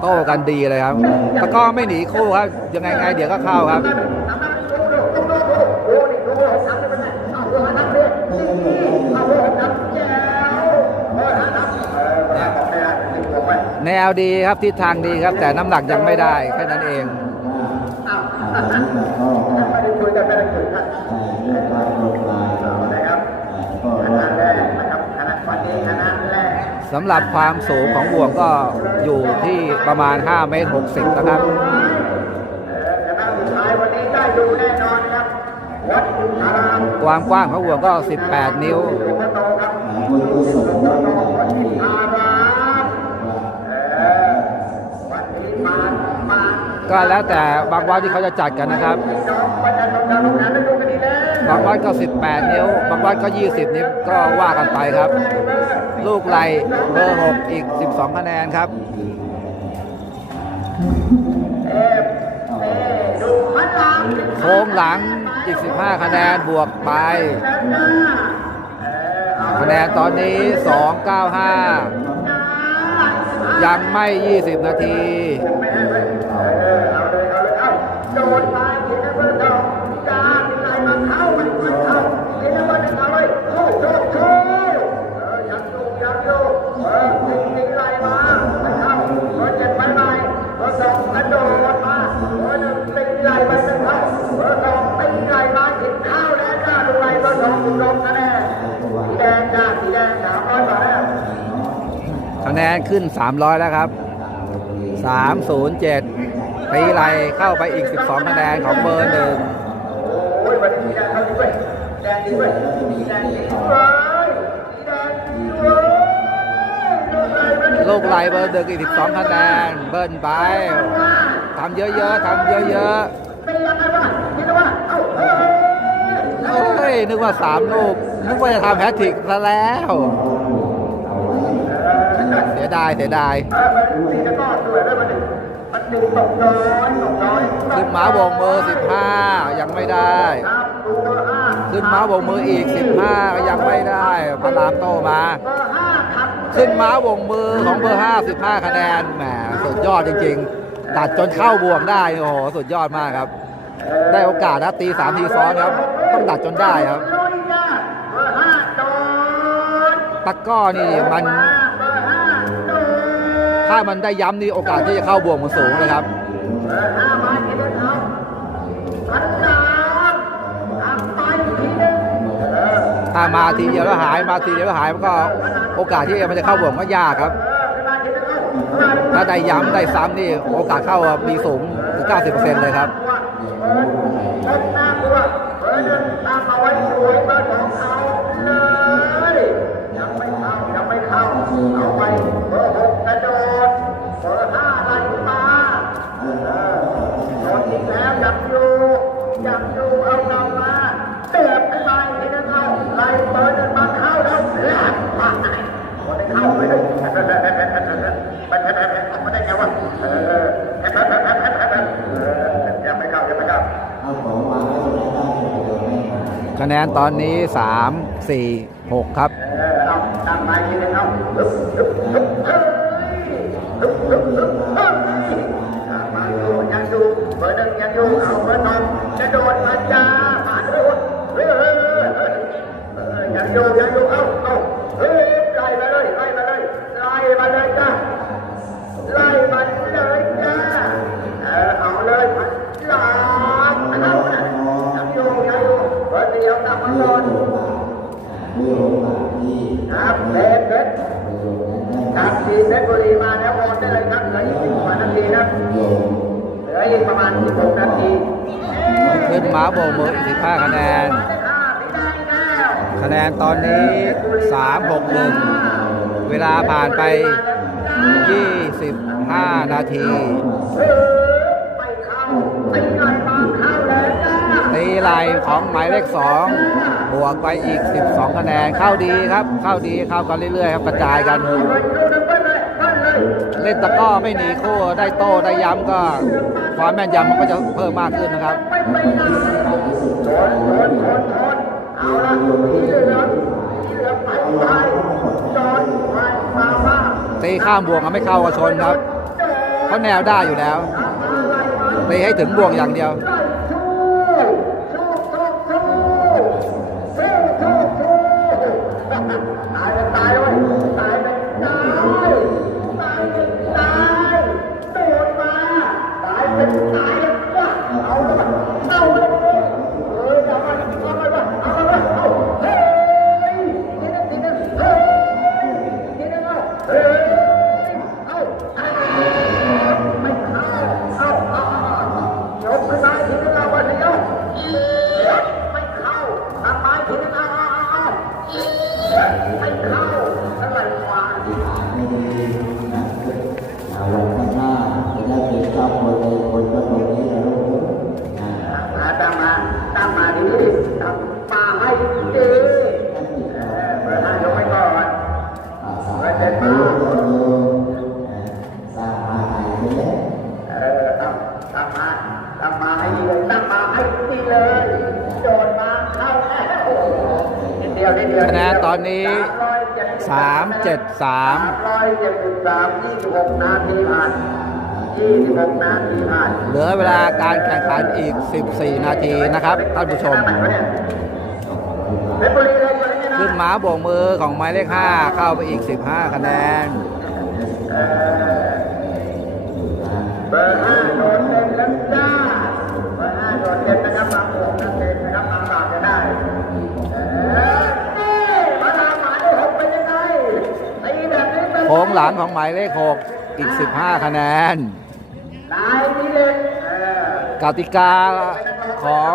โต้กันดีเลยครับตะกร้อไม่หนีคู่ครับ ยังไงไงเดี๋ยวก็เข้าครับแนวดีครับทิศทางดีครับ แต่น้ำหนักยังไม่ได้แค่นั้นเอง สำหรับความสูงของบ่วงก็อยู่ที่ประมาณ 5 เมตร 60 นะครับความกว้างของบ่วงก็ 18 นิ้ว ก็แล้วแต่บางวัดที่เขาจะจัดกันนะครับ บางวัดก็ 18 นิ้ว บางวัดก็ 20 นิ้ว ก็ว่ากันไปครับ ลูกไหลเบอร์ 6 อีก 12 คะแนนครับโค้งหลังอีก 15 คะแนนบวกไป คะแนนตอนนี้ 295 ยังไม่ 20 นาที โดนมาทีนั้นเพื่อนเราจ้าทีไรมาเข้ามันมันเข้าทีนั้นวันหนึ่งเอาเลยโชว์โชว์โชว์เออยังอยู่ยังอยู่เออติงติงไรมามันเข้าเบอร์เจ็ดไปไหนเบอร์สองกระโดดมาเบอร์หนึ่งติงไรไปจะเข้าเบอร์สองติงไรมาถึงเข้าแล้วจ้าดูไรเบอร์สองถูกลงคะแนนสีแดงจ้าสีแดงสามร้อยบาทแล้ว คะแนนขึ้น 300 แล้วครับ 307ตีไหลเข้าไปอีก 12 คะแนนของเบอร์หนึ่งลูกไหลเบอร์หนึ่งอีก 12 คะแนน เบิ้ลไปทำเยอะๆทำเยอะๆเฮ้ยนึกว่า 3 ลูก นึกว่าจะทำแฮตทริกซะแล้ว ดายเสียดายเออมันสีจะก้อนด้วยแล้วมันมันดึงตกน้อยตกน้อยขึ้นม้าบงมือ 15 ยังไม่ได้ครับดูเบอร์ห้าขึ้นม้าบงมืออีก 15 ก็ยังไม่ได้พระรามโตมาเบอร์ห้าครับขึ้นม้าวงมือของเบอร์5 15คะแนนแหมสุดยอดจริง ๆ ตัดจนเข้าบวกได้โอ้โหสุดยอดมากครับ ได้โอกาสนะตี3ทีซ้อนครับ ต้องตัดจนได้ครับลุยจ้าเบอร์ห้าโดนตะกร้อนี่มัน ถ้ามันได้ย้ำนี่โอกาสที่จะเข้าบวกมันสูงเลยครับถ้ามาทีเดียวแล้วหายมาทีเดียวแล้วหายมันก็โอกาสที่มันจะเข้าบวกก็ยากครับ ถ้าได้ย้ำได้ซ้ำนี่โอกาสเข้ามีสูงถึง 90%เลยครับ เล่นหน้าตัวเบอร์หนึ่งตามเอาไว้สวยเบอร์สองเอาเลยยังไม่เข้ายังไม่เข้าเอาไปเบอร์หกกระโดดเบอร์ห้าไล่มาเออโดนอีกแล้วยังอยู่ยังอยู่เอาเรามาเตือนไปไปทีนั้นเอาไล่เบอร์หนึ่งมาเข้าแล้วหลับมาไหนคนได้เข้าไปเลยมันแพ้แพ้แพ้ออกมาได้ไงวะเออแพ้แพ้แพ้แพ้แพ้แพ้เออยังไม่เข้ายังไม่เข้า คะแนนตอนนี้ 3 4 6 ครับเออเอามไปทีนึงเอาฮึบฮึบฮึบ ตอนนี้ 3 6 1 เวลาผ่านไป 25 นาทีเออไม่เข้านาเข้าแล้วจ้าตีไหลของหมายเลข2บวกไปอีก 12 คะแนน เข้าดีครับ เข้าดีเข้ากันเรื่อยๆครับกระจายกัน เล่นตะก้อไม่หนีคู่ได้โต้ได้ย้ำก็ความแม่นยำมันก็จะเพิ่มมากขึ้นนะครับ ตีข้หมบ้างตีข้ามบวงไม่เข้าก็ชนครับเขาแนวได้อยู่แล้วตีให้ถึงบวงอย่างเดียว เหลือเวลาการแข่งขันอีก 14 นาทีนะครับท่านผู้ชม ขึ้นหมาบ่งมือของหมายเลข 5 เข้าไปอีก 15 คะแนนโค้โค้งหลังของหมายเลข 6 อีก 15 คะแนน กติกาของ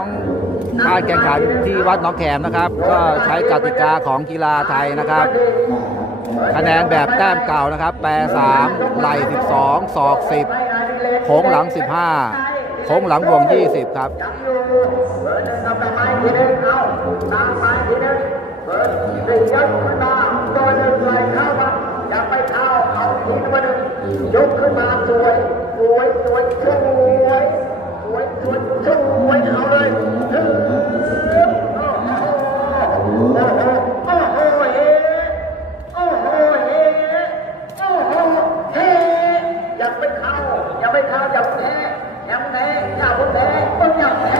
การแข่งขันที่วัดน้องแขมนะครับ ก็ใช้กติกาของกีฬาไทยนะครับ คะแนนแบบแต้มเก่านะครับ แปร3ไหล12 ศอก 10โค้งหลัง 15โค้งหลังวง 20 ครับยกขึ้นมาสวยสวยสวยเช่นนี้ วยสวยสวยเอาเลยโอ้โหโอ้โหโอ้โหเฮ้โอ้โหเฮ้โอ้โหเฮ้ยัาไปเข้าอย่าไปเข้าอย่แพ้อย่แพ้อย่แพ้ต้องอย่แพ้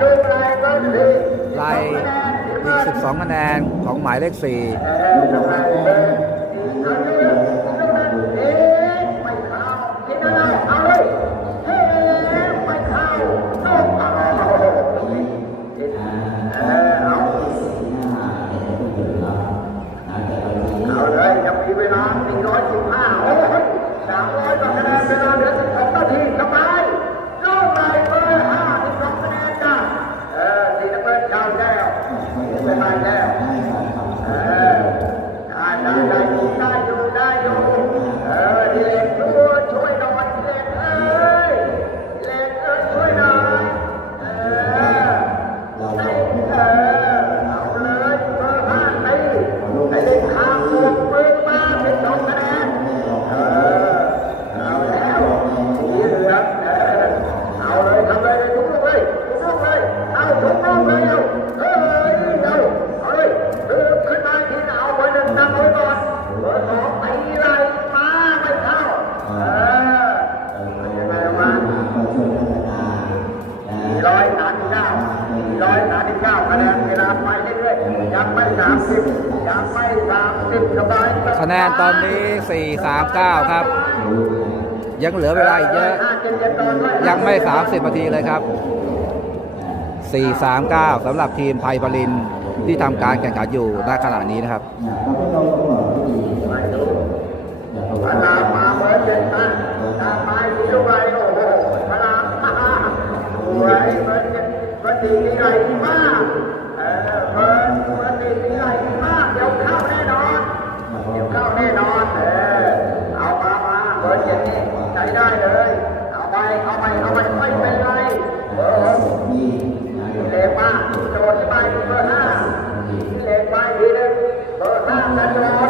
ดูลายบ้สิลายมี12คะแนนของหมายเลข4 ยังเหลือเวลาอีกเยอะ ยังไม่ 30นาทีเลยครับ 439 สำหรับทีมไทยบลินที่ทำการแข่งขันอยู่ในขณะนี้นะครับไ நடக்கிறாங்க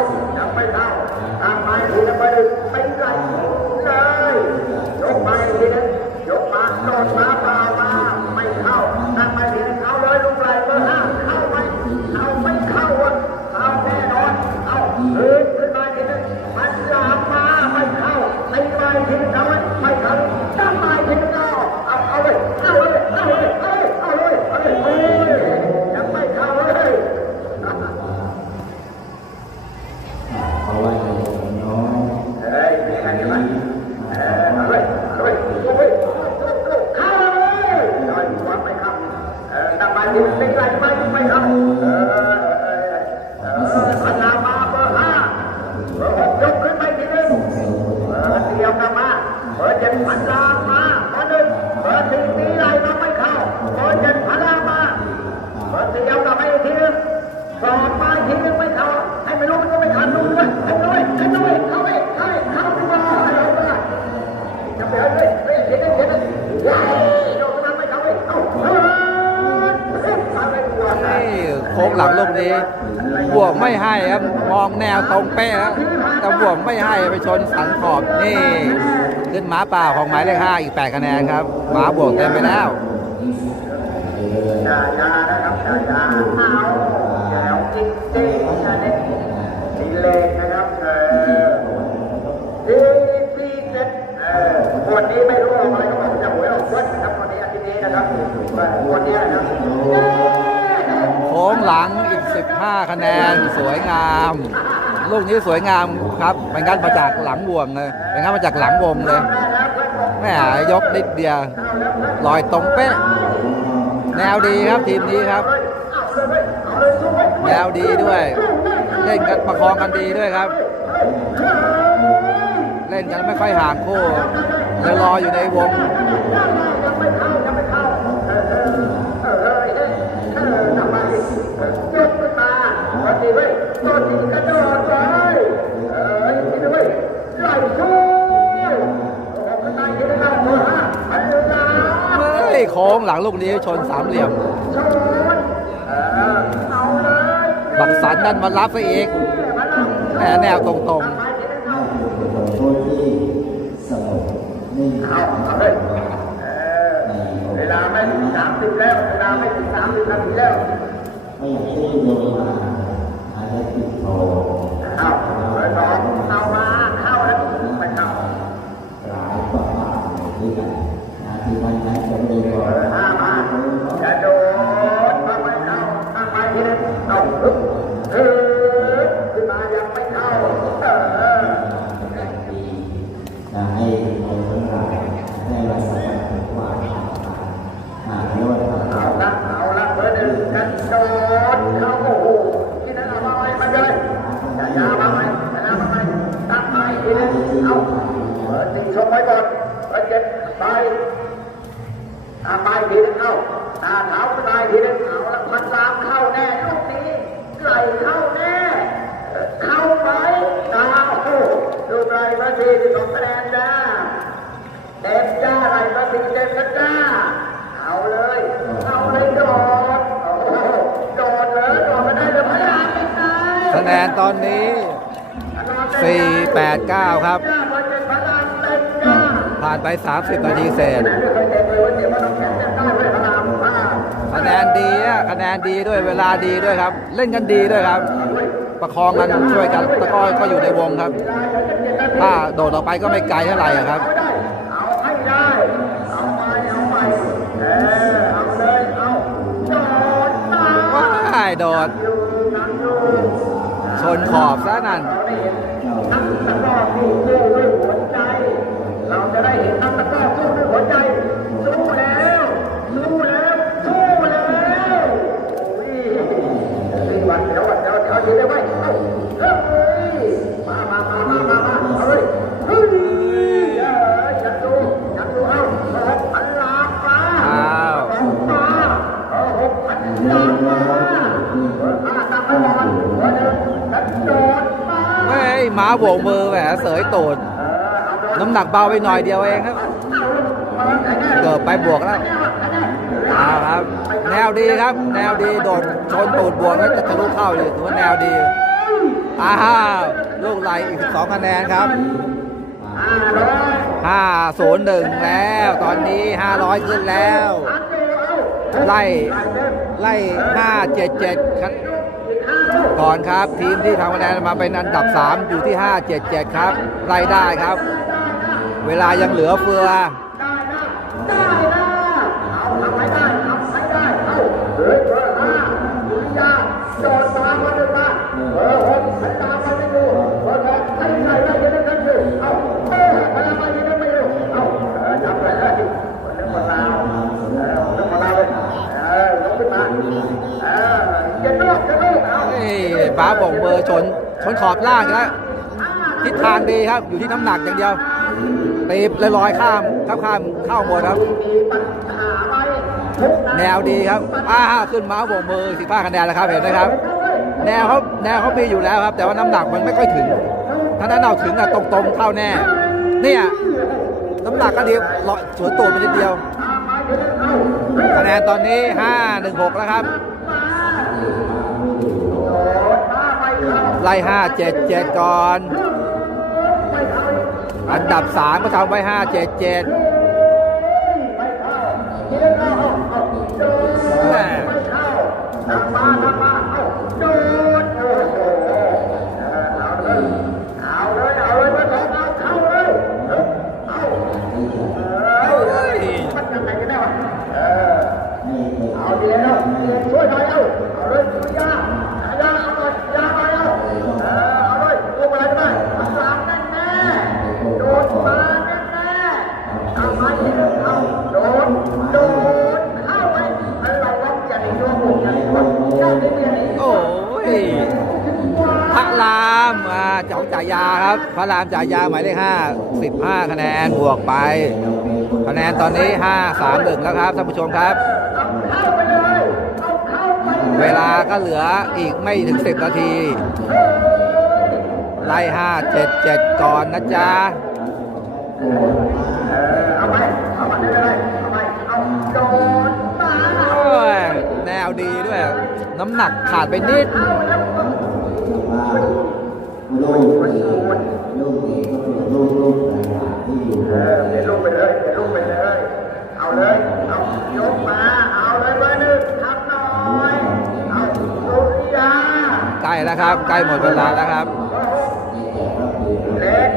อตั้งไม้ แนวตรงเป๊ะครับแต่บวกไม่ให้ไปชนสันขอบนี่ขึ้นหมาเปล่าของหมายเลขห้าอีก8คะแนนครับหมาบวกเต็มไปแล้วอย่าอย่านะครับอย่าอย่าเอาแก้วจริงจริงอย่าเด็กดีเลกนะครับเออดีดีเจ็ดเออวันนี้ไม่รู้อะไรก็บอกจะหวยออกวันนะครับวันนี้อาทิตย์นี้นะครับวันนี้นะครับโค้งหลังอีก 15 คะแนน สวยงาม ลูกนี้สวยงามครับเป็นการมาจากหลังวงเลยเป็นการมาจากหลังวงเลยแม่ยกนิดเดียวลอยตรงเป๊ะ แนวดีครับทีมนี้ครับ แนวดีด้วย เล่นกันประคองกันดีด้วยครับ เล่นกันไม่ค่อยห่างคู่เลยรออยู่ในวง งหลังลูกนี้ชนสามเหลี่ยม บักสันดันมารับซะอีกมาลังแหมแนวตรงไปที่ได้เข้าโทษที่สงบนิ่งเวลาไม่ถึงสามสิบแล้ว เวลาไม่ถึงสามสิบนาทีแล้วไม่อยากให้โยมมาอาจจะติดโทเอาเบอร์สองเอามาเข้าแล้วไม่เข้าหลายกว่าบาทด้วยกันนะที่ท่านนั้นจะไม่ได้บเบอก ไป30 นาทีเสร็จคะแนนดีอะคะแนนดีด้วยเวลาดีด้วยครับ เล่นกันดีด้วยครับ ประคองกันช่วยกันตะก้อก็อยู่ในวงครับ ถ้าโดดออกไปก็ไม่ไกลเท่าไหร่ครับว้ายโดด ชนขอบซะนั่น โบกมือแหมเสยตูดน้ำหนักเบาไปหน่อยเดียวเองครับ เกือบไปบวกแล้วเอาครับ แนวดีครับ แนวดีโดดชนตูดบวกแล้วจะทะลุเข้าเลยถือว่าแนวดีอ้าวลูกไหลอีก2คะแนนครับห้าร้อย501แล้ว ตอนนี้500ขึ้นแล้วพันอยู่เอาเต็มไล่577ครับ ก่อนครับ ทีมที่ทำคะแนนมาเป็นอันดับ 3 อยู่ที่ 577 ครับไล่ได้ครับ เวลายังเหลือเฟือ ได้นะได้นะเอาทำให้ได้ทำให้ได้เอาเฮ้ยเบอร์ห้าดุริยาโดดตามมาด้วยมาเบอร์หกฉันตามมาไม่ดูเบอร์หกใครใครได้ยังไม่ทันดูเอาเออพลังมายังไม่ดูเอาเออจับเลยเฮ้ยคนเรื่องคนลาวเออคนเรื่องคนลาวเลยเออลุกขึ้นมาเอออย่าโลกอย่าโลกเอา เอ้ยฟ้าบ่งเบอร์ ชน ชนขอบล่างแล้วทิศทางดีครับ อยู่ที่น้ำหนักอย่างเดียวตีบลอยๆข้ามข้ามข้ามเข้าหมดครับ แนวดีครับอ้าขึ้นมาบ่งเบอสิบห้าคะแนนแล้วครับเห็นไหมครับ แนวเขาแนวเขามีอยู่แล้วครับ แต่ว่าน้ำหนักมันไม่ค่อยถึง ถ้านั้นเอาถึงอะตรงๆเข้าแน่ เนี่ยน้ำหนักก็ดีเลาะสวนตูดไปนิดเดียวคะแนนตอนนี้ 5 1 6 แล้วครับ ไล่ห้าเจ็ดเจ็ดก่อน อันดับสามก็ทำไว้ห้าเจ็ดเจ็ดนำมาทำมาเอาโดนโอ้โหเอาเลยเอาเลยเอาเลยมาสองเอาเข้าเลยเอาเอามันยังไงกันแน่วะเออเอาเดียวช่วยหน่อยเอาเอาเลยสุริยาอยาเอาเลยยาเอาเอาเออเอาเลยลูกอะไรก็ได้ทำหลังแน่แน่โดนมาแน่แน่ทำมาทีนึงเอาโดนโดนเข้าไปอะไรวะอย่าได้โดนผมอย่าได้โดนอย่าได้เมียนี่ โอ้ยพระรามอ่าจองจ่ายยาค รับพรามจ่ายยาหมายเลข5 15คะแนนบวกไป คะแนนตอนนี้5 3 1แล้วครับท่านผู้ชมครับ เวลาก็เหลืออีกไม่ถึง10นาที ไล่5 7 7ก่อนนะจ๊ะเออเอาเอาไปเลยเอาไปเอาโดนมาโอ้ยแนวดีด้วย น้ำหนักขาดไปนิดเอาแล้วก็ลูกลูกเองก็เป็นลูกลูกหลานที่อยู่เออเดี๋ยวลูกไปเลยเดี๋ยวลูกไปเลย เอาเลย เอายกมา เอาเลยเบอร์หนึ่งทำหน่อย เอาสุริยาใกล้แล้วครับ ใกล้หมดเวลาแล้วครับเล็ก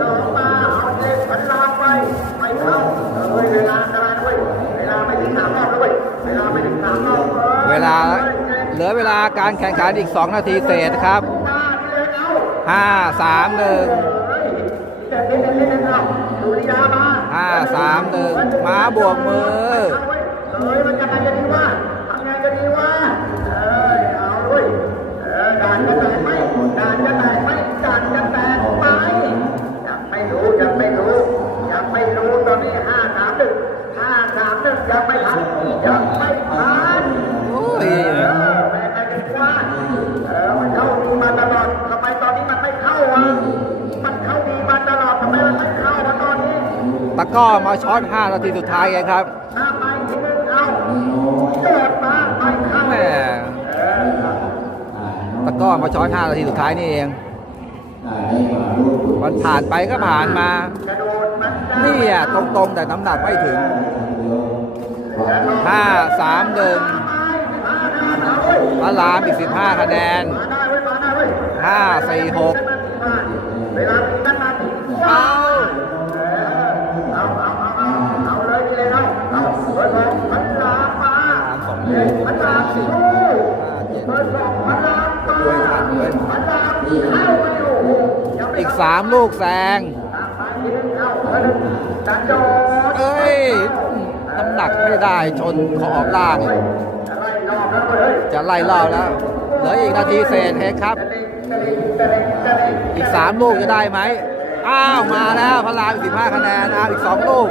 ต่อมาเอาเล็กพันลามไปไม่เข้าเฮ้ยเวลาเวลาด้วยเวลาไม่ถึงสามรอบด้วยเวลาไม่ถึงสามรอบเวลาเหลือเวลาการแข่งขันอีก 2 นาทีเศษครับ มาเล็กเอา5 3 1เด็กเด็กเด็กเด็กเอาสามา5 3 1ม้าบวกมือเฮ้ยมันจะทำยังดีวะทำยังไงดีวะเออเอาด้วยเออด่านจะแตกไหมด่านจะแตกไหมด่านจะแตกไหมยังไม่รู้ยังไม่รู้ยังไม่รู้ตอนนี้ห้าสามหนึ่งห้าสามหนึ่งยังไม่ทันยังไม่ทัน โอ้ย เออแม่ใครจะคิดว่าเออมันเข้าดีมาตลอดทำไมตอนนี้มันไม่เข้าอะมันเข้าดีมาตลอดทำไมมันไม่เข้ามาตอนนี้ ตะ กร้อมาช็อต5นาทีสุดท้ายเองครับถ้าไปที่นึงเอาโดดมาไม่เข้าแหม่ตะก้อมาช็อต5นาทีสุดท้ายนี่เองมันผ่านไปก็ผ่านมา นี่อะตรงๆแต่น้ำหนักไม่ถึง 5 3 1พระรามอีก 15 คะแนนมาได้เว้ยมาได้เว้ย5 4 6 อีกสามลูกแซง เอ้ย น้ำหนักไม่ได้ชนขอบล่าง จะไล่รอบแล้ว เหลืออีกนาทีเศษเฮครับ อีกสามลูกจะได้ไหม อ้าว มาแล้วพลาอีกสิบห้าคะแนนอ้าวอีกสองลูก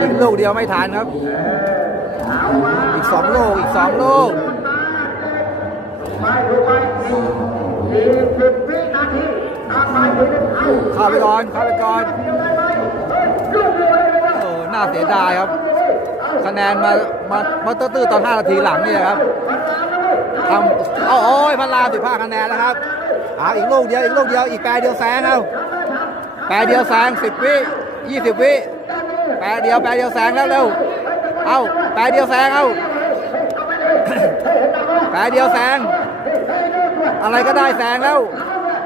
ยิงลูกเดียวไม่ทันครับ อามาอีก2ลูกอีก2ลูกไปดูไปสี่สิบวินาทีทำไปถึงเอาเข้าไปก่อนเข้าไปก่อนได้ไหมเฮ้ยลูกเดียวเลยนะโอ้น่าเสียดายครับ คะแนนมามามาตื้อๆตอน 5 นาทีหลังนี่ครับทำโอ้ยพระราม15คะแนนแล้วครับเอาอีกลูกเดียวอีกลูกเดียวอีกแปรเดียวแซงเอาแปรเดียวแซง10วิ20วิแปรเดียวแปรเดียวแซงแล้วเร็ว เอาแปรเดียวแซงเอาแปรเดียวแซง อะไรก็ได้แซงแล้ว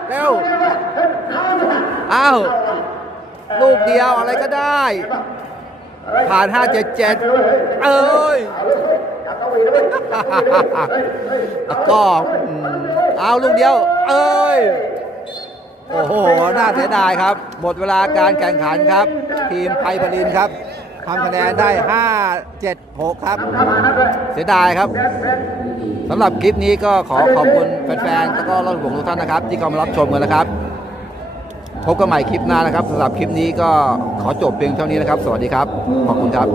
เร็วอ้าวลูกเดียวอะไรก็ได้ ผ่าน 577 เอ้ยแล้วก็อืมเอาลูกเดียว เอ้ยโอ้โห น่าเสียดายครับ หมดเวลาการแข่งขันครับ ทีมไทยพลินครับ ทำคะแนนได้ 5 7 6 ครับ เสียดายครับสำหรับคลิปนี้ก็ขอขอบคุณแฟนๆแล้วก็รถหลวงทุกท่านนะครับ ที่เข้ามารับชมกันนะครับ พบกันใหม่คลิปหน้านะครับสำหรับคลิปนี้ก็ขอจบเพียงเท่านี้นะครับ สวัสดีครับ ขอบคุณครับ